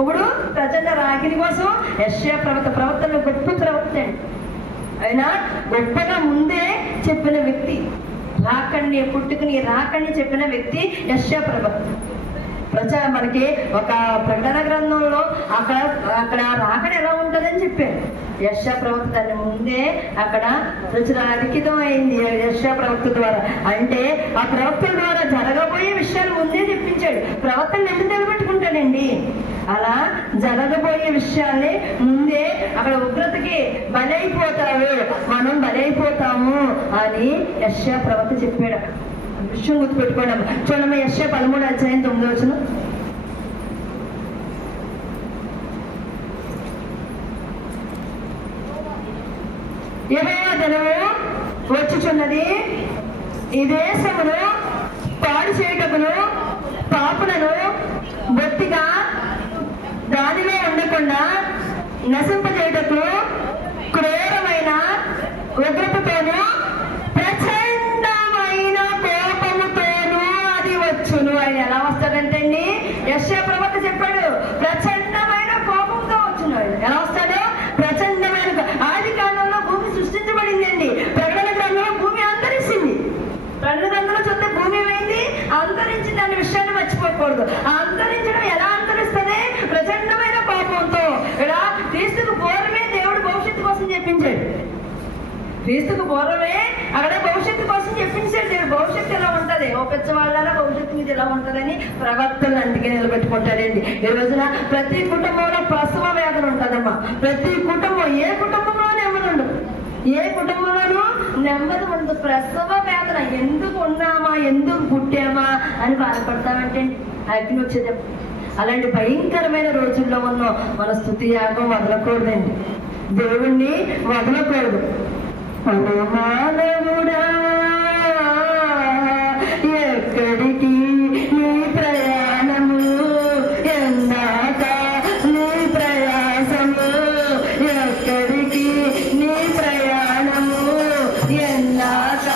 ఇప్పుడు ప్రజల రాగిని కోసం యశ్యా ప్రవక్త ప్రవర్తన గొప్ప ప్రవక్త అయినా గొప్పగా ముందే చెప్పిన వ్యక్తి రాకండి పుట్టుకుని రాకండి చెప్పిన వ్యక్తి యశ్యా ప్రవక్త ప్రజ మనకి ఒక ప్రకటన గ్రంథంలో అక్కడ అక్కడ రాకడ ఎలా ఉంటుందని చెప్పారు. యశ ప్రవక్త దాని ముందే అక్కడ ప్రచుర అలిఖితం అయింది యశ ప్రవక్త ద్వారా. అంటే ఆ ప్రవక్త ద్వారా జరగబోయే విషయాలు ముందే చెప్పించాడు. ప్రవక్తలు ఎందుకు అలా జరగబోయే విషయాన్ని ముందే అక్కడ ఉగ్రతకి బలైపోతారు. మనం బలైపోతాము అని యశ ప్రవక్త చెప్పాడు. విషయం గుర్తుపెట్టుకోవడం చూడమ్మ యశ పదమూడు అధ్యాయం తొమ్మిది వచ్చిన ఏమైనా దినము వచ్చుచున్నది? ఈ దేశమును పాడు చేయటమును పాపులను దానిలో ఉండకుండా క్రూరమైన ఉగ్రతతోనూ ప్రచండమైన కోపముతోనూ అది వచ్చును. ఆయన ఎలా వస్తాడంటే అండి ప్రభుత్వ ప్రవక్త చెప్పాడు ప్రచండమైన కోపంతో వచ్చును ఆయన. ఎలా వస్తాడు? ప్రచండమైన ఆది కాలంలో భూమి సృష్టించబడింది అండి ప్రకటన గ్రంథంలో భూమి అంతరిస్తుంది ప్రకటన గ్రంథంలో చూస్తే భూమి ఏమైంది? అంతరించింది అనే విషయాన్ని మర్చిపోకూడదు. అంతరించడం ఎలా అంతరిస్తుంది ప్రచండమైన కోపంతో ఇలా క్రీస్తుకు పూర్వమే దేవుడు భవిష్యత్తు కోసం చెప్పించాడు క్రీస్తుకు పూర్వమే అక్కడ భవిష్యత్తు కోసం చెప్పించాడు భవిష్యత్తు ఎలా ఉంటుంది? ఓ పెద్దవాళ్ళ భవిష్యత్తు మీద ఎలా ఉంటుందని ప్రవర్తనలు అందుకే నిలబెట్టుకుంటారండి ఈ రోజున ప్రతి కుటుంబంలో ప్రసవ వేదన ఉంటుందమ్మా. ప్రతి కుటుంబం ఏ కుటుంబంలో నెమ్మది ఏ కుటుంబంలోనూ నెమ్మది ఉండదు. ప్రసవ వేదన ఎందుకు ఉన్నామా ఎందుకు పుట్టామా అని బాధపడతామంటే అగ్ని వచ్చేది. అలాంటి భయంకరమైన రోజుల్లో ఉన్నాం. మన స్థుతి యాగం వదలకూడదండి. దేవుణ్ణి వదలకూడదు. ఓ మానవుడా ఎక్కడికి నీ ప్రయాణము? ఎన్నాక నీ ప్రయాసము? ఎక్కడికి నీ ప్రయాణము? ఎన్నాక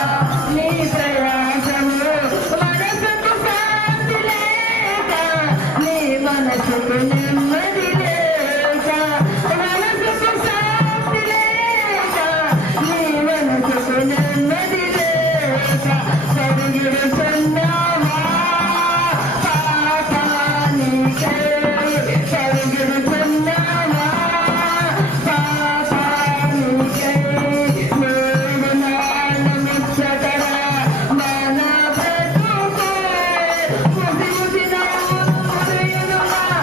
నీ ప్రయాసము? మనసుకు శాంతి లేక నీ మనసుకు నెమ్మది